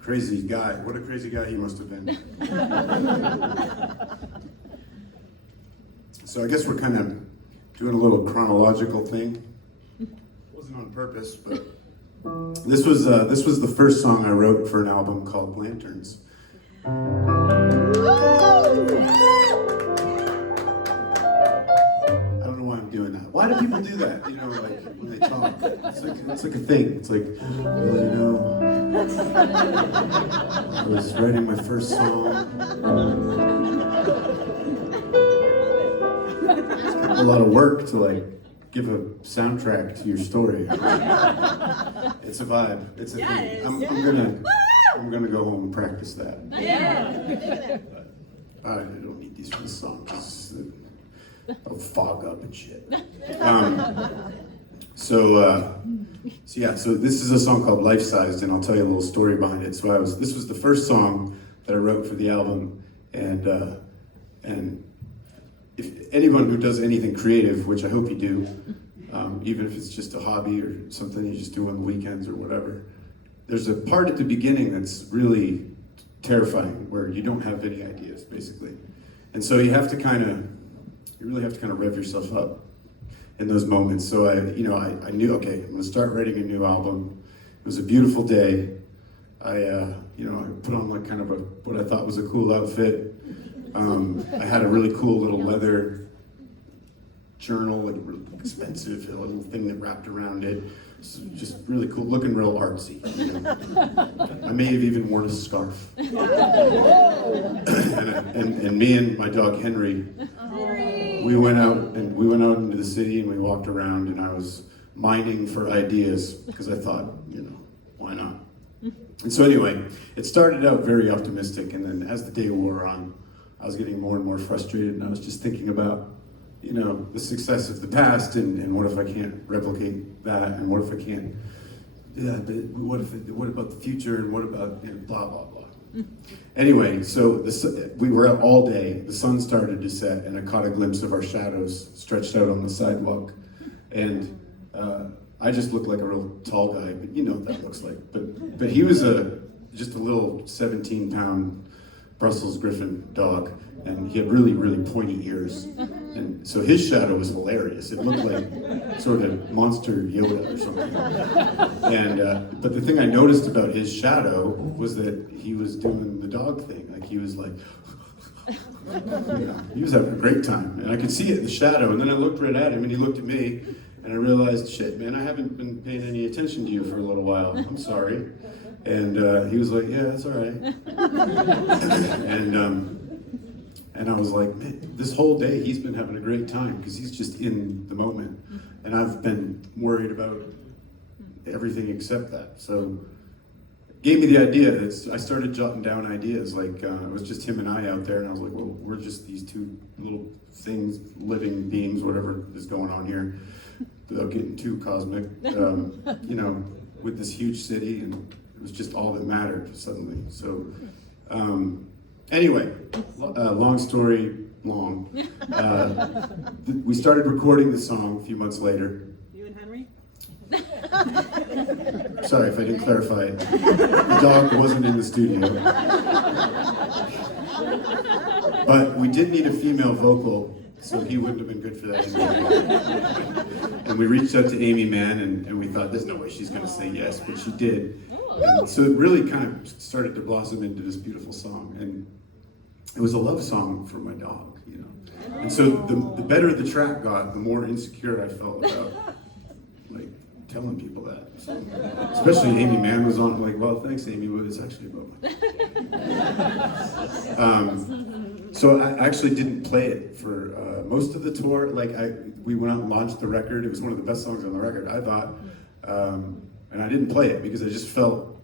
Crazy guy. What a crazy guy he must have been. So I guess we're kind of doing a little chronological thing. It wasn't on purpose, but this was the first song I wrote for an album called Lanterns. I don't know why I'm doing that. Why do people do that? You know, like when they talk, it's like a thing. It's like, well, you know, I was writing my first song. It's kind of a lot of work to like give a soundtrack to your story. It's a vibe. It's a thing. I'm gonna go home and practice that. Yeah. I don't need these for the song. I'll fog up and shit. So this is a song called Life Sized, and I'll tell you a little story behind it. This was the first song that I wrote for the album, and if anyone who does anything creative, which I hope you do, even if it's just a hobby or something you just do on the weekends or whatever, there's a part at the beginning that's really terrifying, where you don't have any ideas, basically. And so you really have to kind of rev yourself up in those moments. So I knew, okay, I'm gonna start writing a new album. It was a beautiful day. I put on like kind of what I thought was a cool outfit. I had a really cool little leather journal, like really expensive, a little thing that wrapped around it. So just really cool, looking real artsy. You know? I may have even worn a scarf. and me and my dog Henry, we went out into the city and we walked around, and I was mining for ideas because I thought, why not? And so anyway, it started out very optimistic, and then as the day wore on, I was getting more and more frustrated, and I was just thinking about, the success of the past, and what if I can't replicate that, and what if I can't, but what about the future, and what about, blah, blah, blah. Anyway, so we were out all day, the sun started to set, and I caught a glimpse of our shadows stretched out on the sidewalk, and I just looked like a real tall guy, but you know what that looks like. But he was just a little 17-pound Brussels Griffin dog, and he had really, really pointy ears. And so his shadow was hilarious. It looked like sort of Monster Yoda or something. And but the thing I noticed about his shadow was that he was doing the dog thing. Like he was like, he was having a great time. And I could see it in the shadow. And then I looked right at him, and he looked at me, and I realized, shit, man, I haven't been paying any attention to you for a little while. I'm sorry. And he was like, yeah, that's all right. And I was like, man, this whole day he's been having a great time because he's just in the moment. And I've been worried about everything except that. So it gave me the idea. I started jotting down ideas. Like it was just him and I out there, and I was like, well, we're just these two little things, living beings, whatever is going on here, without getting too cosmic, with this huge city, and it was just all that mattered suddenly. So anyway, long story long. We started recording the song a few months later. You and Henry? Sorry if I didn't clarify it. The dog wasn't in the studio. But we did need a female vocal, so he wouldn't have been good for that anyway. And we reached out to Amy Mann, and we thought, there's no way she's going to say yes, but she did. And so it really kind of started to blossom into this beautiful song. And it was a love song for my dog, And so the better the track got, the more insecure I felt about, telling people that. So, especially Amy Mann was on, like, well, thanks, Amy, but it's actually about my So I actually didn't play it for most of the tour. We went out and launched the record. It was one of the best songs on the record, I thought. And I didn't play it because I just felt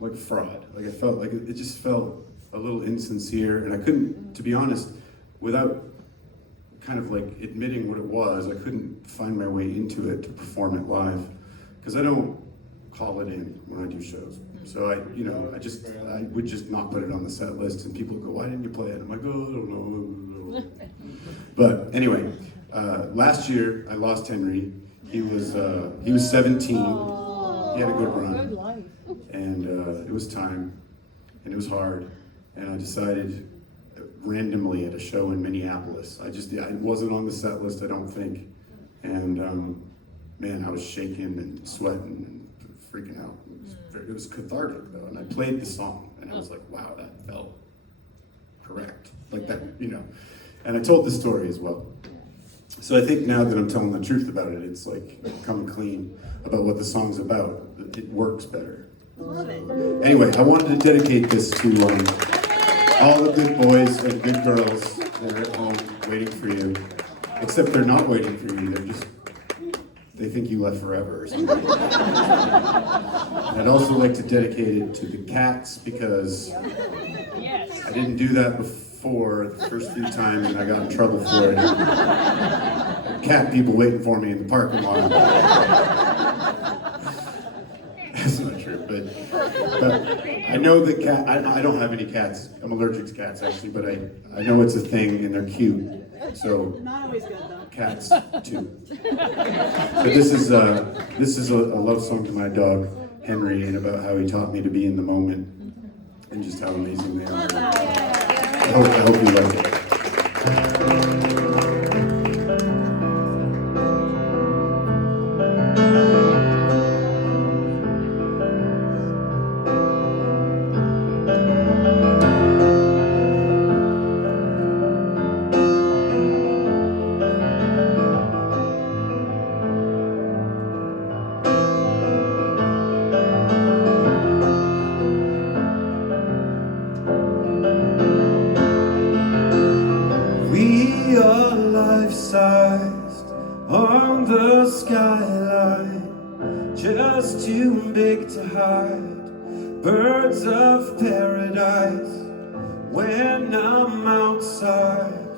like a fraud. I felt like it just felt a little insincere, and I couldn't, to be honest, without kind of admitting what it was, I couldn't find my way into it to perform it live, because I don't call it in when I do shows. So I would just not put it on the set list, and people would go, why didn't you play it? I'm like, oh, I don't know. But anyway, last year I lost Henry. He was 17. He had a good run, and it was time. and it was hard. And I decided randomly at a show in Minneapolis. I wasn't on the set list, I don't think. And man, I was shaking and sweating and freaking out. It was cathartic though. And I played the song and I was like, wow, that felt correct. Like that, you know. And I told the story as well. So I think now that I'm telling the truth about it, it's like coming clean about what the song's about. It works better. Love it. Anyway, I wanted to dedicate this to all the good boys and good girls that are at home waiting for you. Except they're not waiting for you, they think you left forever or something. I'd also like to dedicate it to the cats because I didn't do that before the first few times and I got in trouble for it. Cat people waiting for me in the parking lot. That's not true, but I know that I don't have any cats. I'm allergic to cats actually, but I know it's a thing and they're cute. So Not always good though. cats too. But this is a love song to my dog Henry and about how he taught me to be in the moment and just how amazing they are. I hope you like it. We are life-sized on the skyline, just too big to hide. Birds of paradise when I'm outside,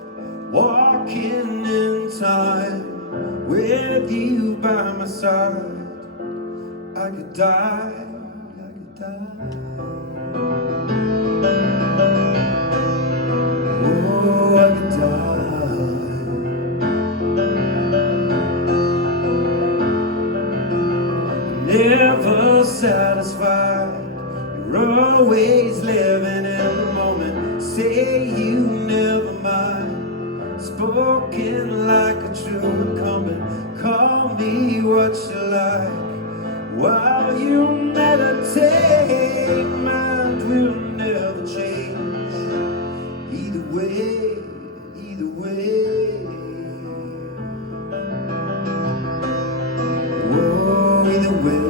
walking in time with you by my side. I could die, I could die. Oh, I could die. Never satisfied. You're always living in the moment. Say you never mind. Spoken like a true incumbent. Call me what you like. While you meditate, mind will never change. Either way, either way. Oh, either way.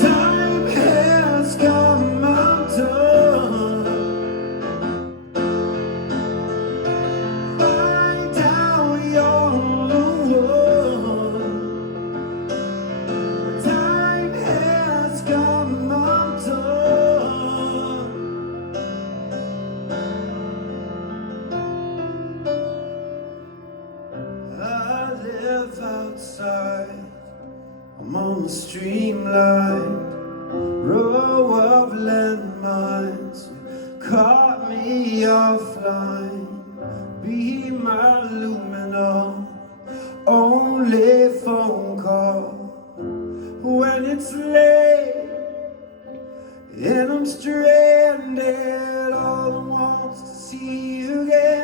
Time has come undone. Find out you're the one. Time has come undone. I live outside. I'm on the streamline, row of landmines. Caught me offline. Be my luminol, only phone call when it's late and I'm stranded. All I want is to see you again.